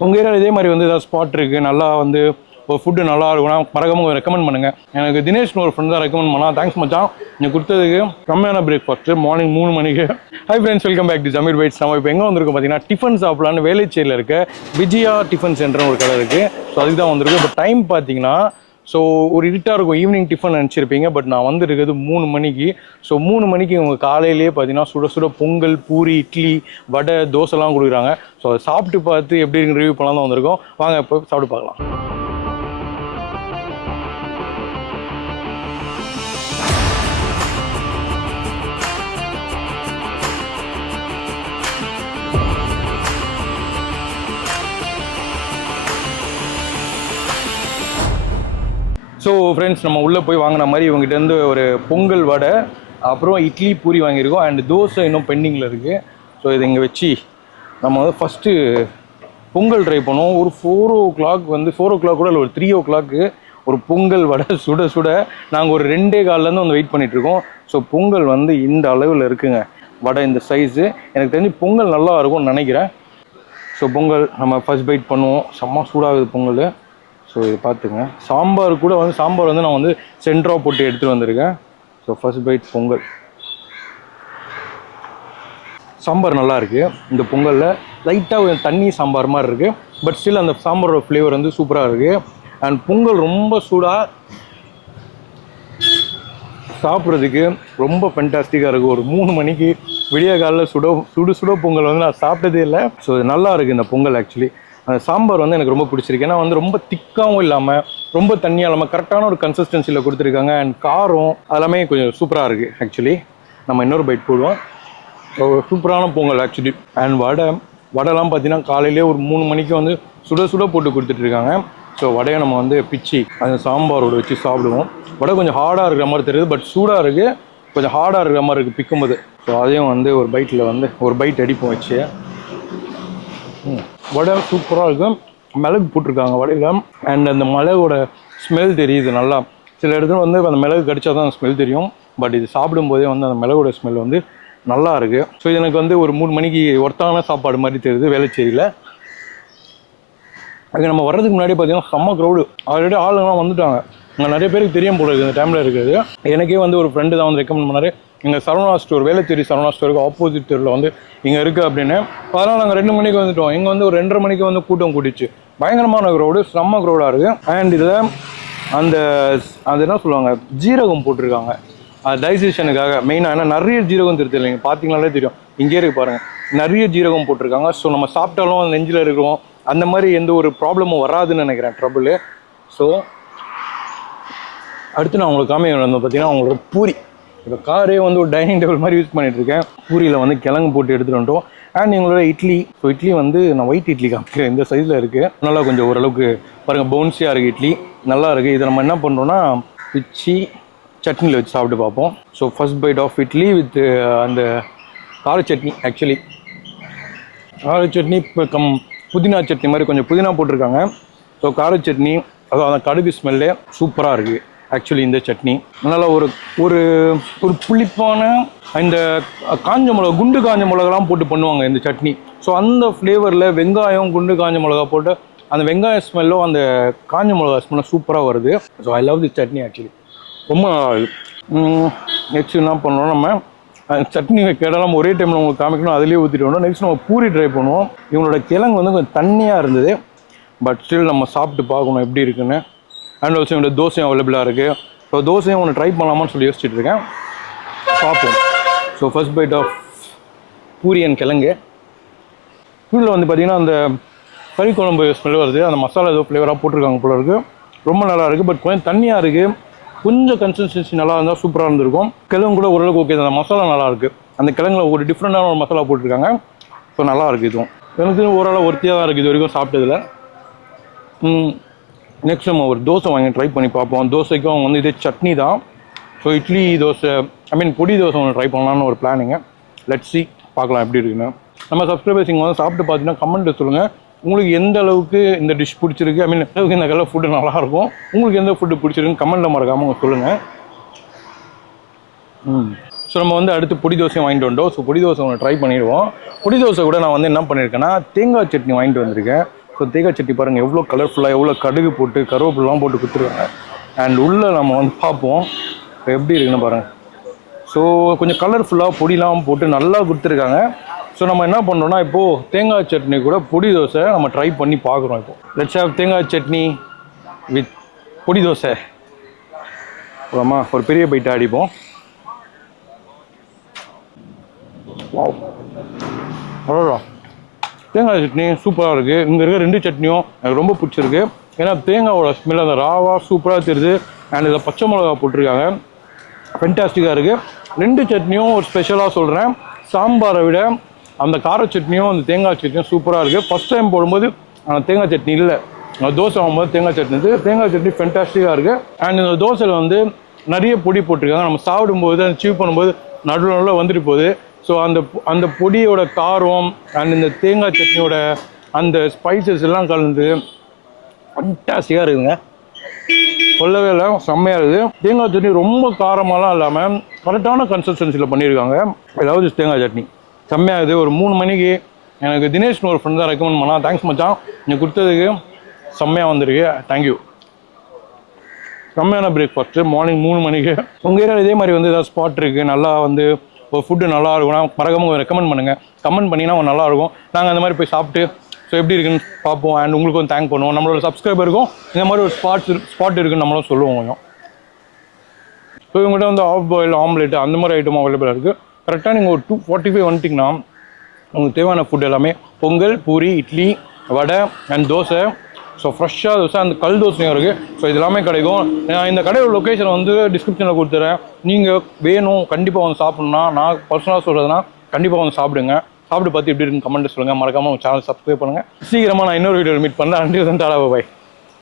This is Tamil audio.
உங்கள் ஏரியாவில் இதே மாதிரி வந்து ஏதாவது ஸ்பாட் இருக்குது நல்லா வந்து ஒரு ஃபுட்டு நல்லா இருக்கும்னா மறக்காம ரெக்கமெண்ட் பண்ணுங்கள் எனக்கு தினேஷ்னு ஒரு ஃப்ரெண்ட் தான் ரெக்கமெண்ட் பண்ணா தேங்க்ஸ் மச்சான் நீங்கள் கொடுத்ததுக்கு கம்மியான பிரேக்ஃபாஸ்ட்டு மார்னிங் மூணு மணிக்கு. Hi friends welcome back to Jameer bites நம்ம இப்போ எங்கே வந்திருக்கோம் பார்த்தீங்கன்னா டிஃபன் சாப்பிடலான்னு வேலைச்சேரியில் இருக்க விஜயா டிஃபன் சென்டர்னு ஒரு கடை இருக்குது ஸோ அதுக்கு தான் வந்திருக்கு இப்போ டைம் பார்த்தீங்கன்னா ஸோ ஒரு இருட்டாக இருக்கும். ஈவினிங் டிஃபன் நினச்சிருப்பீங்க பட் நான் வந்துருக்கிறது மூணு மணிக்கு. ஸோ மூணு மணிக்கு இவங்க காலையிலேயே பார்த்தீங்கன்னா சுட சுட பொங்கல் பூரி இட்லி வடை தோசைலாம் கொடுக்குறாங்க. ஸோ அதை சாப்பிட்டு பார்த்து எப்படி இருக்குன்னு ரிவ்யூ பண்ணலாம் தான் வந்திருக்கோம். வாங்க இப்போ சாப்பிட்டு பார்க்கலாம். ஸோ ஃப்ரெண்ட்ஸ் நம்ம உள்ளே போய் வாங்கின மாதிரி இவங்ககிட்ட ஒரு பொங்கல் வடை அப்புறம் இட்லி பூரி வாங்கியிருக்கோம். அண்ட் தோசை இன்னும் பெண்டிங்கில் இருக்குது ஸோ இதை இங்கே வச்சு நம்ம வந்து ஃபஸ்ட்டு பொங்கல் ட்ரை பண்ணுவோம். ஒரு ஃபோர் ஓ கிளாக் வந்து ஃபோர் ஓ கிளாக் கூட இல்லை ஒரு த்ரீ ஓ கிளாக்கு ஒரு பொங்கல் வடை சுட சுட நாங்கள் ஒரு ரெண்டே காலிலேருந்து வந்து வெயிட் பண்ணிகிட்ருக்கோம் ஸோ பொங்கல் வந்து இந்த அளவில் இருக்குங்க. வடை இந்த சைஸு எனக்கு தெரிஞ்சு பொங்கல் நல்லா இருக்கும்னு நினைக்கிறேன். ஸோ பொங்கல் நம்ம ஃபர்ஸ்ட் பைட் பண்ணுவோம். செம்ம சூடாகுது பொங்கல். ஸோ இது பார்த்துங்க. சாம்பார் கூட வந்து சாம்பார் வந்து நான் வந்து சென்ட்ராக போட்டு எடுத்துகிட்டு வந்திருக்கேன். So first bite pongal. Sambar நல்லா இருக்குது இந்த பொங்கலில் லைட்டாக தண்ணி சாம்பார் மாதிரி இருக்குது பட் ஸ்டில் அந்த சாம்பாரோட ஃப்ளேவர் வந்து சூப்பராக இருக்குது அண்ட் பொங்கல் ரொம்ப சூடாக சாப்பிட்றதுக்கு ரொம்ப ஃபென்டாஸ்டிக்காக இருக்குது ஒரு மூணு மணிக்கு விடிய காலையில் சுட சுடு சுட பொங்கல் வந்து நான் சாப்பிட்டதே இல்லை. ஸோ நல்லா இருக்குது இந்த பொங்கல் ஆக்சுவலி சாம்பார் வந்து எனக்கு ரொம்ப பிடிச்சிருக்கு. ஏன்னா வந்து ரொம்ப திக்காகவும் இல்லாமல் ரொம்ப தண்ணியாக இல்லாமல் கரெக்டான ஒரு கன்சிஸ்டன்சியில் கொடுத்துருக்காங்க. அண்ட் காரம் அதெல்லாமே கொஞ்சம் சூப்பராக இருக்குது ஆக்சுவலி நம்ம இன்னொரு பைட் போடுவோம். சூப்பரான பொங்கல் ஆக்சுவலி அண்ட் வடை வடைலாம் பார்த்தீங்கன்னா காலையிலே ஒரு மூணு மணிக்கு வந்து சுட சுட போட்டு கொடுத்துட்ருக்காங்க ஸோ வடையை நம்ம வந்து பிச்சு அந்த சாம்பாரோட வச்சு சாப்பிடுவோம். வடை கொஞ்சம் ஹார்டாக இருக்கிற மாதிரி தெரியுது பட் சூடாக இருக்குது கொஞ்சம் ஹார்டாக இருக்கிற மாதிரி இருக்குது பிக்கும்போது. ஸோ அதையும் வந்து ஒரு பைட்டில் வந்து ஒரு பைட் அடிப்போம் வச்சு. ம். வடை சூப்பராக இருக்கும். மிளகு போட்டிருக்காங்க வடையில். அண்ட் அந்த மிளகோட ஸ்மெல் தெரியுது நல்லா. சில இடத்துல வந்து அந்த மிளகு கடிச்சா தான் ஸ்மெல் தெரியும். பட் இது சாப்பிடும்போதே வந்து அந்த மிளகோட ஸ்மெல் வந்து நல்லா இருக்கு. ஸோ இது எனக்கு வந்து ஒரு மூணு மணிக்கு ஒர்த்தான சாப்பாடு மாதிரி தெரியுது வேலைச்சேரியில் அங்கே நம்ம வர்றதுக்கு முன்னாடி பார்த்தீங்கன்னா செம்ம க்ரௌடு ஆல்ரெடி ஆளுங்கலாம் வந்துட்டாங்க. அங்கே நிறைய பேருக்கு தெரியும் போல இருக்குது இந்த டைமில் இருக்கிறது. எனக்கே வந்து ஒரு ஃப்ரெண்டு தான் வந்து ரெக்கமெண்ட் பண்ணாரு. இங்கே சரவணா ஸ்டோர் வேலைச்சேரி சரவணா ஸ்டோருக்கு ஆப்போசிட் தெருவில் வந்து இங்கே இருக்குது அப்படின்னு. அதனால் நாங்கள் ரெண்டு மணிக்கு வந்துட்டோம். இங்கே வந்து ஒரு ரெண்டரை மணிக்கு வந்து கூட்டம் கூட்டிச்சு பயங்கரமான க்ரௌடு செம்ம க்ரௌடாக இருக்குது அண்ட் இதில் அந்த அது என்ன சொல்லுவாங்க? ஜீரகம் போட்டிருக்காங்க. அது டைஜஷனுக்காக மெயினாக ஏன்னா நிறைய ஜீரகம் தெரியுது இல்லைங்க. பார்த்தீங்கனாலே தெரியும். இங்கே இருக்கு பாருங்கள் நிறைய ஜீரகம் போட்டிருக்காங்க. ஸோ நம்ம சாப்பிட்டாலும் நெஞ்சில் இருக்கிறோம் அந்த மாதிரி எந்த ஒரு ப்ராப்ளமும் வராதுன்னு நினைக்கிறேன் ட்ரபுள் ஸோ அடுத்து நான் உங்களுக்கு காமிக்க வந்து பார்த்தீங்கன்னா அவங்களோட பூரி. இப்போ காரே வந்து ஒரு டைனிங் டேபிள் மாதிரி யூஸ் பண்ணிட்டு இருக்கேன் பூரியில் வந்து கிழங்கு போட்டு எடுத்துகிட்டு வந்துட்டோம். அண்ட் எங்களோட இட்லி. ஸோ இட்லி வந்து நான் ஒயிட் இட்லி காமிக்கிறேன். இந்த சைஸில் இருக்குது நல்லா கொஞ்சம் ஓரளவுக்கு பாருங்கள் பவுன்ஸியாக இருக்குது இட்லி. நல்லா இருக்குது இதை நம்ம என்ன பண்ணுறோன்னா பிச்சி சட்னியில் வச்சு சாப்பிட்டு பார்ப்போம். So first bite of idli with uh, அந்த கார சட்னி ஆக்சுவலி கார சட்னி இப்போ கம் புதினா சட்னி மாதிரி கொஞ்சம் புதினா போட்டிருக்காங்க. ஸோ கார சட்னி அதாவது அந்த கடுகு ஸ்மெல்லே சூப்பராக இருக்குது ஆக்சுவலி இந்த சட்னி. அதனால் ஒரு ஒரு ஒரு புளிப்பான இந்த காஞ்ச மிளகா குண்டு காஞ்ச மிளகாலாம் போட்டு பண்ணுவாங்க இந்த சட்னி. ஸோ அந்த ஃப்ளேவரில் வெங்காயம் குண்டு காஞ்ச மிளகா போட்டு அந்த வெங்காய ஸ்மெல்லும் அந்த காஞ்ச மிளகா ஸ்மெல்லும் சூப்பராக வருது. So I love the chutney actually ரொம்ப நல்லா இருக்குது நெக்ஸ்ட் என்ன பண்ணுவோம் நம்ம? சட்னி வைக்கிறதெல்லாம் ஒரே டைமில் உங்களுக்கு காமிக்கணும் அதிலே ஊற்றிட்டு வரணும். நெக்ஸ்ட் நம்ம பூரி ட்ரை பண்ணுவோம். இவங்களோட கிழங்கு வந்து கொஞ்சம் தண்ணியாக இருந்தது. பட் ஸ்டில் நம்ம சாப்பிட்டு பார்க்கணும் எப்படி இருக்குன்னு. அண்ட் ஆல்சோ இவங்களோட தோசையும் அவைலபிளாக இருக்குது ஸோ தோசையும் ஒன்று ட்ரை பண்ணலாமான்னு சொல்லி யோசிச்சுட்டு இருக்கேன். பார்ப்போம். So first bite of puri and கிழங்கு. பூரியில் வந்து பார்த்திங்கன்னா அந்த கறி குழம்பு ஸ்மெல் வருது. அந்த மசாலா ஏதோ ஃப்ளேவராக போட்டிருக்காங்க போல இருக்குது ரொம்ப நல்லா இருக்குது பட் கொஞ்சம் தண்ணியாக இருக்குது கொஞ்சம் கன்சிஸ்டன்சி நல்லா இருந்தால் சூப்பராக இருந்திருக்கும். கிழங்கு கூட ஓரளவுக்கு ஓகே அந்த மசாலா நல்லா இருக்குது அந்த கிழங்குல ஒரு டிஃப்ரெண்டான ஒரு மசாலா போட்டிருக்காங்க. ஸோ நல்லா இருக்குது இதுவும். எனக்கு ஓரளவு ஒருத்தியாக தான் இருக்குது இது வரைக்கும் சாப்பிட்டதில். நெக்ஸ்ட் நம்ம ஒரு தோசை வாங்கி ட்ரை பண்ணி பார்ப்போம். தோசைக்கும் அவங்க வந்து இதே சட்னி தான். So idli dosa I mean podi dosa ஒன்று ட்ரை பண்ணலான்னு ஒரு பிளானிங்க லெட் சி பார்க்கலாம் எப்படி இருக்குன்னு. நம்ம சப்ஸ்கிரைபர்ஸ் இங்கே வந்து சாப்பிட்டு பார்த்தீங்கன்னா கமெண்ட் சொல்லுங்கள் உங்களுக்கு எந்த அளவுக்கு இந்த டிஷ் பிடிச்சிருக்கு? ஐ மீன் அளவுக்கு இந்த கலர் ஃபுட்டு நல்லாயிருக்கும்? உங்களுக்கு எந்த ஃபுட்டு பிடிச்சிருக்குன்னு கமெண்ட்டில் மறக்காமல் சொல்லுங்கள் ம். ஸோ நம்ம வந்து அடுத்து பொடி தோசையும் வாங்கிட்டு வந்தோம் ஸோ பொடி தோசை ஒன்று ட்ரை பண்ணிடுவோம். பொடி தோசை கூட நான் வந்து என்ன பண்ணியிருக்கேன்னா தேங்காய் சட்னி வாங்கிட்டு வந்திருக்கேன். ஸோ தேங்காய் சட்னி பாருங்கள் எவ்வளோ கலர்ஃபுல்லாக எவ்வளோ கடுகு போட்டு கருவேப்பிலாம் போட்டு கொடுத்துருக்காங்க அண்ட் உள்ளே நம்ம வந்து பார்ப்போம். இப்போ எப்படி இருக்குன்னு பாருங்கள் ஸோ கொஞ்சம் கலர்ஃபுல்லாக பொடிலாம் போட்டு நல்லா கொடுத்துருக்காங்க. ஸோ நம்ம என்ன பண்ணுறோம்னா இப்போது தேங்காய் சட்னி கூட பொடி தோசை நம்ம ட்ரை பண்ணி பார்க்குறோம் இப்போ. லெட்ஸ் ஹேவ் தேங்காய் சட்னி வித் பொடி தோசை. அப்புறமா ஒரு பெரிய பைட்டை அடிப்போம். தேங்காய் சட்னி சூப்பராக இருக்குது இங்கே இருக்க ரெண்டு சட்னியும் எனக்கு ரொம்ப பிடிச்சிருக்கு. ஏன்னா தேங்காயோட ஸ்மெல் அந்த ராவாக சூப்பராக தெரியுது. அண்ட் இதில் பச்சை மிளகா போட்டிருக்காங்க. ஃபென்டாஸ்டிக்காக இருக்குது ரெண்டு சட்னியும் ஒரு ஸ்பெஷலாக சொல்கிறேன் சாம்பாரை விட அந்த கார சட்னியும் அந்த தேங்காய் சட்னியும் சூப்பராக இருக்குது ஃபஸ்ட் டைம் போடும்போது அந்த தேங்காய் சட்னி இல்லை. தோசை ஆகும்போது தேங்காய் சட்னி இருக்குது தேங்காய் சட்னி ஃபென்டாஸ்டிக்காக இருக்குது அண்ட் இந்த தோசையில் வந்து நிறைய பொடி போட்டிருக்காங்க. நம்ம சாப்பிடும்போது அந்த சீவ் பண்ணும்போது நடுவில் நடுவில் வந்துட்டு போகுது. ஸோ அந்த அந்த பொடியோட காரம் அண்ட் இந்த தேங்காய் சட்னியோட அந்த ஸ்பைசஸ் எல்லாம் கலந்து ஃபண்டாசியாக இருக்குங்க சொல்லவே இல்லை செம்மையாக இருக்குது. தேங்காய் சட்னி ரொம்ப காரமாலாம் இல்லாமல் கரெக்டான கன்சிஸ்டன்சியில் பண்ணியிருக்காங்க. ஏதாவது தேங்காய் சட்னி. செம்மையாக இருக்குது. ஒரு மூணு மணிக்கு எனக்கு தினேஷ்னு ஒரு ஃப்ரெண்ட் தான் ரெக்கமெண்ட் பண்ணால் தேங்க்ஸ் மச்சான். நீங்கள் கொடுத்ததுக்கு செம்மையாக வந்திருக்கு. தேங்க்யூ செம்மையான பிரேக்ஃபாஸ்ட்டு மார்னிங் மூணு மணிக்கு. உங்கள் ஏரியாவில் இதே மாதிரி வந்து ஏதாவது ஸ்பாட் இருக்குது நல்லா வந்து ஒரு ஃபுட்டு நல்லா இருக்கும்னா மறக்காம ரெக்கமெண்ட் பண்ணுங்கள் கமெண்ட் பண்ணிங்கன்னா நல்லா இருக்கும். நாங்கள் அந்த மாதிரி போய் சாப்பிட்டு ஸோ எப்படி இருக்குன்னு பார்ப்போம். அண்ட் உங்களுக்கும் தேங்க் பண்ணுவோம். நம்மளோட சப்ஸ்கிரைபருக்கும் இந்த மாதிரி ஒரு ஸ்பாட்ஸ் ஸ்பாட் இருக்குன்னு நம்மளும் சொல்லுவோம் கொஞ்சம். ஸோ இவங்ககிட்ட வந்து ஆஃப் பாயில் ஆம்லெட் அந்த மாதிரி ஐட்டம் அவைலபிளாக இருக்குது கரெக்டாக நீங்கள் ஒரு டூ ஃபார்ட்டி ஃபைவ் வந்துட்டிங்கன்னா உங்களுக்கு தேவையான ஃபுட் எல்லாமே பொங்கல் பூரி இட்லி வடை அண்ட் தோசை ஸோ ஃப்ரெஷ்ஷாக தோசை அந்த கல் தோசையும் இருக்குது ஸோ இது எல்லாமே கிடைக்கும். நான் இந்த கடையோட லொக்கேஷன் வந்து டிஸ்கிரிப்ஷனில் கொடுத்துறேன். நீங்கள் வேணும் கண்டிப்பாக வந்து சாப்பிட்ணுன்னா நான் பர்சனலாக சொல்கிறதுனா கண்டிப்பாக வந்து சாப்பிடுங்க. சாப்பிட்டு பார்த்து எப்படி இருக்குன்னு கமெண்ட் சொல்லுங்கள் மறக்காமல் உங்கள் சேனல் சப்ஸ்கிரைப் பண்ணுங்கள் சீக்கிரமாக நான் இன்னொரு வீடியோ மீட் பண்ணுறேன் அண்ட் தான் டாடா பாய்